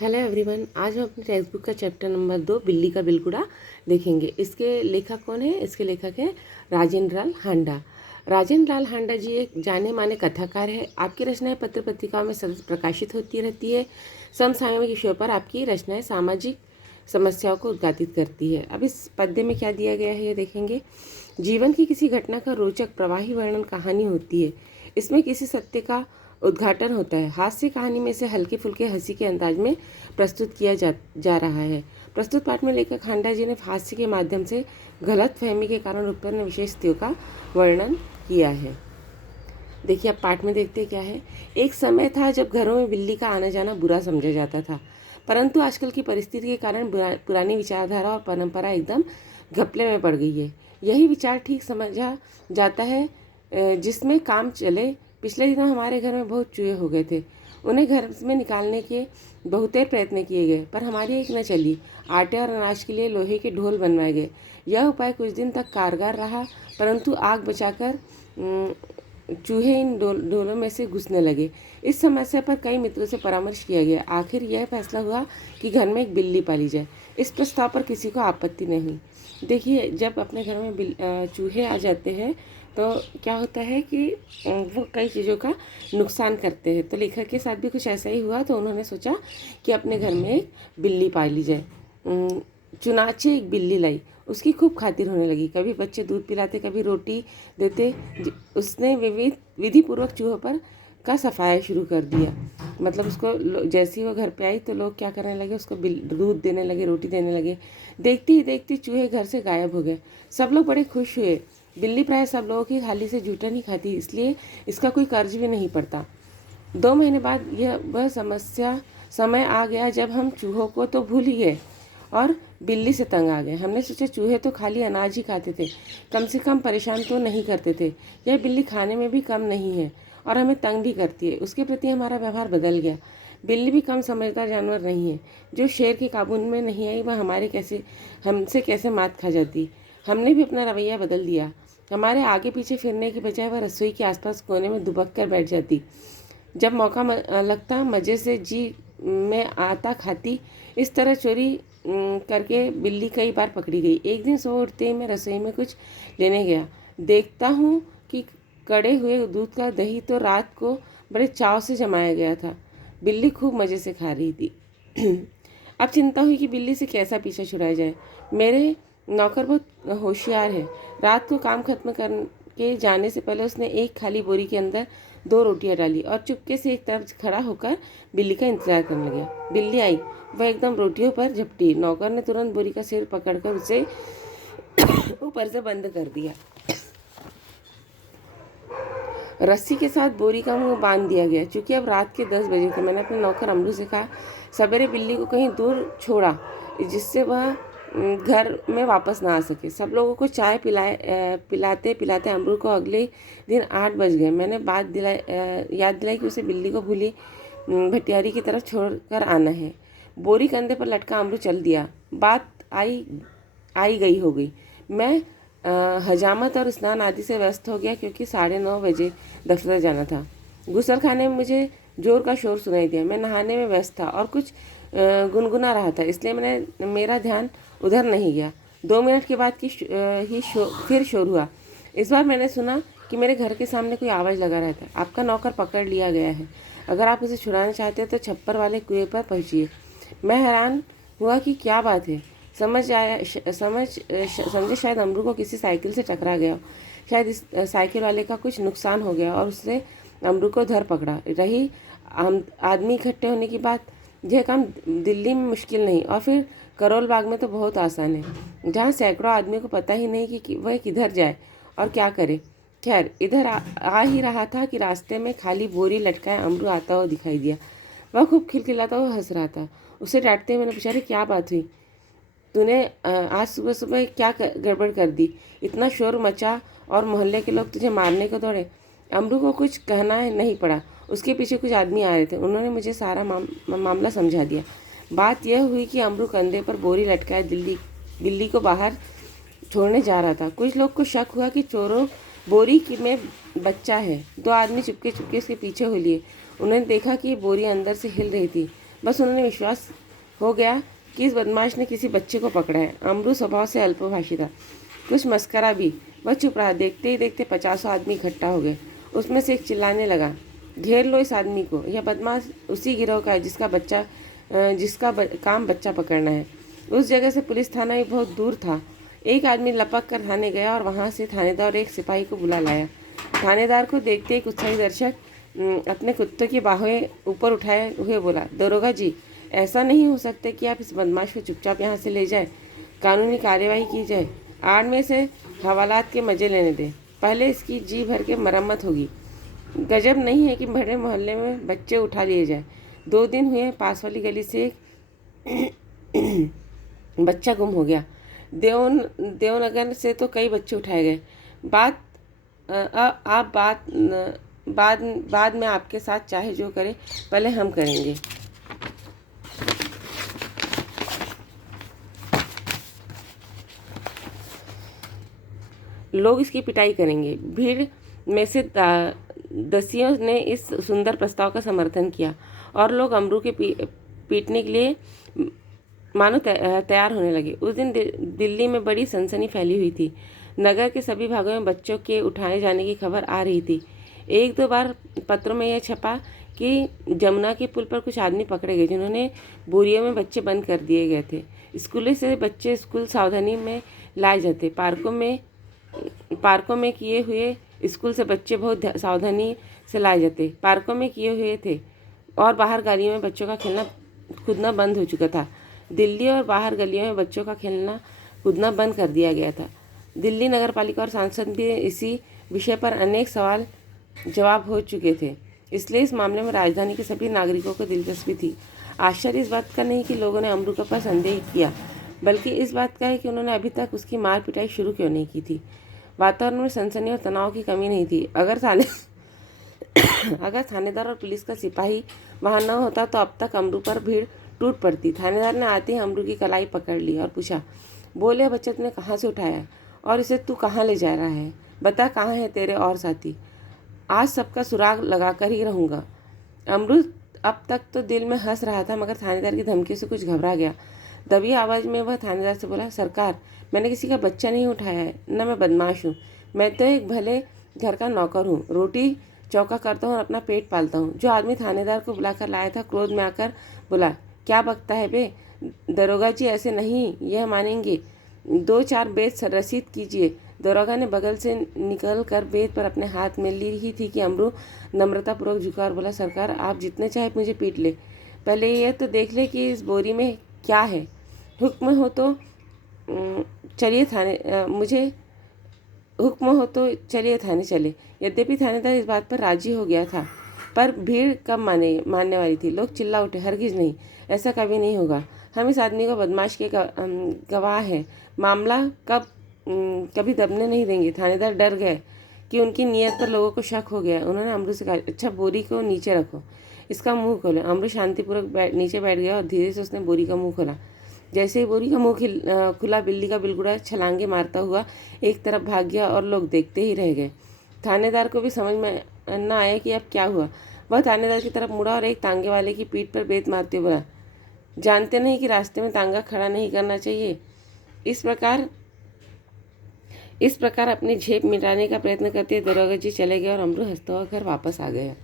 Hello everyone, आज हम अपने टेक्स्ट बुक का चैप्टर नंबर 2 बिल्ली का बिलकुड़ा देखेंगे। इसके लेखक कौन है? इसके लेखक है राजेंद्र लाल हांडा। राजेंद्र लाल हांडा जी एक जाने माने कथाकार है। आपकी रचनाएं पत्र पत्रिकाओं में सतत प्रकाशित होती रहती है। समसामयिक विषयों पर आपकी रचनाएं सामाजिक समस्याओं को उद्घाटित करती है। अब इस पद्य में क्या दिया गया है ये देखेंगे। जीवन की किसी घटना का रोचक प्रवाही वर्णन कहानी होती है। इसमें किसी सत्य का उद्घाटन होता है। हास्य कहानी में से हल्के फुल्के हंसी के अंदाज में प्रस्तुत किया जा रहा है। प्रस्तुत पाठ में लेखक हांडा जी ने हास्य के माध्यम से गलत फहमी के कारण उत्पन्न विशेष स्थितियों का वर्णन किया है। देखिए, अब पाठ में देखते क्या है। एक समय था जब घरों में बिल्ली का आना जाना बुरा समझा जाता था, परंतु आजकल की परिस्थिति के कारण पुरानी विचारधारा और परंपरा एकदम घपले में पड़ गई है। यही विचार ठीक समझा जाता है जिसमें काम चले। पिछले दिनों हमारे घर में बहुत चूहे हो गए थे। उन्हें घर में निकालने के बहुतेरे प्रयत्न किए गए, पर हमारी एक न चली। आटे और अनाज के लिए लोहे के ढोल बनवाए गए। यह उपाय कुछ दिन तक कारगर रहा, परंतु आग बचाकर चूहे इन ढोलों में से घुसने लगे। इस समस्या पर कई मित्रों से परामर्श किया गया। आखिर यह फैसला हुआ कि घर में एक बिल्ली पाली जाए। इस प्रस्ताव पर किसी को आपत्ति नहीं हुई। देखिए, जब अपने घर में चूहे आ जाते हैं तो क्या होता है कि वो कई चीज़ों का नुकसान करते हैं। तो लेखक के साथ भी कुछ ऐसा ही हुआ, तो उन्होंने सोचा कि अपने घर में एक बिल्ली पाली जाए। चुनाचे एक बिल्ली लाई। उसकी खूब खातिर होने लगी। कभी बच्चे दूध पिलाते, कभी रोटी देते। उसने विधि पूर्वक चूहों पर का सफाया शुरू कर दिया। मतलब उसको जैसे ही वो घर पे आई तो लोग क्या करने लगे, उसको दूध देने लगे, रोटी देने लगे। देखती ही देखती चूहे घर से गायब हो गए। सब लोग बड़े खुश हुए। बिल्ली प्राय सब लोगों की थाली से जूठा नहीं खाती, इसलिए इसका कोई कर्ज भी नहीं पड़ता। 2 महीने बाद वह समय आ गया जब हम चूहों को तो भूल ही गए और बिल्ली से तंग आ गए। हमने सोचा चूहे तो खाली अनाज ही खाते थे, कम से कम परेशान तो नहीं करते थे। यह बिल्ली खाने में भी कम नहीं है और हमें तंग भी करती है। उसके प्रति हमारा व्यवहार बदल गया। बिल्ली भी कम समझदार जानवर नहीं है। जो शेर के काबू में नहीं आई, वह हमसे कैसे मात खा जाती। हमने भी अपना रवैया बदल दिया। हमारे आगे पीछे फिरने की बजाय वह रसोई के आसपास कोने में दुबक कर बैठ जाती। जब मौका लगता मज़े से जी में आता खाती। इस तरह चोरी करके बिल्ली कई बार पकड़ी गई। एक दिन सुबह उठते ही मैं रसोई में कुछ लेने गया। देखता हूँ कि कड़े हुए दूध का दही तो रात को बड़े चाव से जमाया गया था। बिल्ली खूब मज़े से खा रही थी। अब चिंता हुई कि बिल्ली से कैसा पीछा छुड़ाया जाए। मेरे नौकर बहुत होशियार है। रात को काम खत्म करके जाने से पहले उसने एक खाली बोरी के अंदर 2 रोटियां डाली और चुपके से एक तरफ खड़ा होकर बिल्ली का इंतजार करने लगा। बिल्ली आई, वह एकदम रोटियों पर झपटी। नौकर ने तुरंत बोरी का सिर पकड़कर उसे ऊपर से बंद कर दिया। रस्सी के साथ बोरी का मुंह बांध दिया गया। चूंकि अब रात के 10 बजे थे, मैंने अपने नौकर अमरू से कहा सवेरे बिल्ली को कहीं दूर छोड़ा, जिससे वह घर में वापस ना आ सके। सब लोगों को चाय पिलाते पिलाते अमरू को अगले दिन 8 बज गए। मैंने याद दिलाई कि उसे बिल्ली को भूली भटियारी की तरफ छोड़कर आना है। बोरी कंधे पर लटका अमरू चल दिया। बात आई गई हो गई। मैं हजामत और स्नान आदि से व्यस्त हो गया, क्योंकि 9:30 बजे दफ्तर जाना था। गुसलखाने में मुझे जोर का शोर सुनाई दिया। मैं नहाने में व्यस्त था और कुछ गुनगुना रहा था, इसलिए मेरा ध्यान उधर नहीं गया। 2 मिनट के बाद फिर शोर हुआ। इस बार मैंने सुना कि मेरे घर के सामने कोई आवाज़ लगा रहता है। आपका नौकर पकड़ लिया गया है। अगर आप उसे छुड़ाना चाहते हैं तो छप्पर वाले कुएं पर पहुंचिए। मैं हैरान हुआ कि क्या बात है। समझे शायद अमरू को किसी साइकिल से टकरा गया। शायद इस साइकिल वाले का कुछ नुकसान हो गया और उसने अमरू को धर पकड़ा। रही आदमी इकट्ठे होने की बात, यह काम दिल्ली में मुश्किल नहीं और फिर करोल बाग में तो बहुत आसान है, जहाँ सैकड़ों आदमियों को पता ही नहीं कि वह किधर जाए और क्या करे। खैर, इधर आ ही रहा था कि रास्ते में खाली बोरी लटकाए अमरू आता हुआ दिखाई दिया। वह खूब खिलखिलाता हुआ हंस रहा था। उसे डांटते हुए मैंने पूछा, अरे क्या बात हुई? तूने आज सुबह सुबह क्या गड़बड़ कर दी? इतना शोर मचा और मोहल्ले के लोग तुझे मारने को दौड़े। अमरू को कुछ कहना नहीं पड़ा। उसके पीछे कुछ आदमी आ रहे थे। उन्होंने मुझे सारा मामला समझा दिया। बात यह हुई कि अमरू कंधे पर बोरी लटकाए बिल्ली को बाहर छोड़ने जा रहा था। कुछ लोग को शक हुआ कि चोरों बोरी में बच्चा है। 2 आदमी चुपके चुपके उसके पीछे हो लिए। उन्होंने देखा कि बोरी अंदर से हिल रही थी। बस उन्होंने विश्वास हो गया कि इस बदमाश ने किसी बच्चे को पकड़ा है। अमरू स्वभाव से अल्पभाषी था, कुछ मस्करा भी। वह चुप रहा। देखते ही देखते 50 आदमी इकट्ठा हो गए। उसमें से एक चिल्लाने लगा, घेर लो इस आदमी को, यह बदमाश उसी गिरोह का है जिसका काम बच्चा पकड़ना है। उस जगह से पुलिस थाना भी बहुत दूर था। एक आदमी लपक कर थाने गया और वहाँ से थानेदार और एक सिपाही को बुला लाया। थानेदार को देखते एक उत्साही दर्शक अपने कुत्ते की बाहें ऊपर उठाए हुए बोला, दरोगा जी, ऐसा नहीं हो सकता कि आप इस बदमाश को चुपचाप यहाँ से ले जाए, कानूनी कार्यवाही की जाए। आड़ में से हवालात के मजे लेने दें, पहले इसकी जी भर के मरम्मत होगी। गजब नहीं है कि बड़े मोहल्ले में बच्चे उठा लिए जाए। 2 दिन हुए पास वाली गली से एक बच्चा गुम हो गया। देवनगर से तो कई बच्चे उठाए गए। बात आप बाद में आपके साथ चाहे जो करें, पहले हम करेंगे। लोग इसकी पिटाई करेंगे। भीड़ में से दसियों ने इस सुंदर प्रस्ताव का समर्थन किया और लोग अमरू के पीटने के लिए मानो तैयार होने लगे। उस दिन दिल्ली में बड़ी सनसनी फैली हुई थी। नगर के सभी भागों में बच्चों के उठाए जाने की खबर आ रही थी। 1-2 बार पत्रों में यह छपा कि जमुना के पुल पर कुछ आदमी पकड़े गए जिन्होंने बोरियों में बच्चे बंद कर दिए गए थे। स्कूलों से बच्चे स्कूल सावधानी में लाए जाते। पार्कों में किए हुए स्कूल से बच्चे बहुत सावधानी से लाए जाते। पार्कों में किए हुए थे और बाहर गलियों में बच्चों का खेलना कूदना बंद हो चुका था। दिल्ली और बाहर गलियों में बच्चों का खेलना कूदना बंद कर दिया गया था। दिल्ली नगर पालिका और सांसद भी इसी विषय पर अनेक सवाल जवाब हो चुके थे, इसलिए इस मामले में राजधानी के सभी नागरिकों को दिलचस्पी थी। आश्चर्य इस बात का नहीं कि लोगों ने अमरू पर संदेह किया, बल्कि इस बात का है कि उन्होंने अभी तक उसकी मार पिटाई शुरू क्यों नहीं की थी। वातावरण में सनसनी और तनाव की कमी नहीं थी। अगर थानेदार और पुलिस का सिपाही वहाँ न होता तो अब तक अमरू पर भीड़ टूट पड़ती। थानेदार ने आते ही अमरू की कलाई पकड़ ली और पूछा, बोले बच्चे तुमने कहाँ से उठाया और इसे तू कहाँ ले जा रहा है? बता, कहाँ है तेरे और साथी? आज सबका सुराग लगा कर ही रहूँगा। अमरू अब तक तो दिल में हंस रहा था, मगर थानेदार की धमकी से कुछ घबरा गया। दबी आवाज़ में वह थानेदार से बोला, सरकार, मैंने किसी का बच्चा नहीं उठाया है, न मैं बदमाश हूँ। मैं तो एक भले घर का नौकर हूँ, रोटी चौका करता हूँ और अपना पेट पालता हूँ। जो आदमी थानेदार को बुलाकर लाया था क्रोध में आकर बोला, क्या बकता है बे? दरोगा जी ऐसे नहीं यह मानेंगे, 2-4 बेत रसीद कीजिए। दरोगा ने बगल से निकल कर बेत पर अपने हाथ में ली ही थी कि अमरू नम्रतापूर्वक झुका और बोला, सरकार, आप जितने चाहे मुझे पीट ले, पहले यह तो देख ले कि इस बोरी में क्या है। हुक्म हो तो चलिए थाने चले। यद्यपि थानेदार इस बात पर राजी हो गया था, पर भीड़ कब मानने वाली थी। लोग चिल्ला उठे, हरगिज नहीं, ऐसा कभी नहीं होगा। हम इस आदमी को बदमाश के गवाह हैं, मामला कभी दबने नहीं देंगे। थानेदार डर गए कि उनकी नीयत पर लोगों को शक हो गया। उन्होंने अमरू से कहा, अच्छा, बोरी को नीचे रखो, इसका मुंह खोलो। अमरू शांतिपूर्वक नीचे बैठ गया और धीरे से उसने बोरी का मुंह खोला। जैसे ही बोरी का मुंह खुला, बिल्ली का बिलगुड़ा छलांगे मारता हुआ एक तरफ भाग गया और लोग देखते ही रह गए। थानेदार को भी समझ में न आया कि अब क्या हुआ। वह थानेदार की तरफ मुड़ा और एक तांगे वाले की पीठ पर बेत मारते हुए बोला, जानते नहीं कि रास्ते में तांगा खड़ा नहीं करना चाहिए? इस प्रकार अपनी झेप मिटाने का प्रयत्न करते दरोगा जी चले गए और अमरू हंसता हुआ घर वापस आ गया।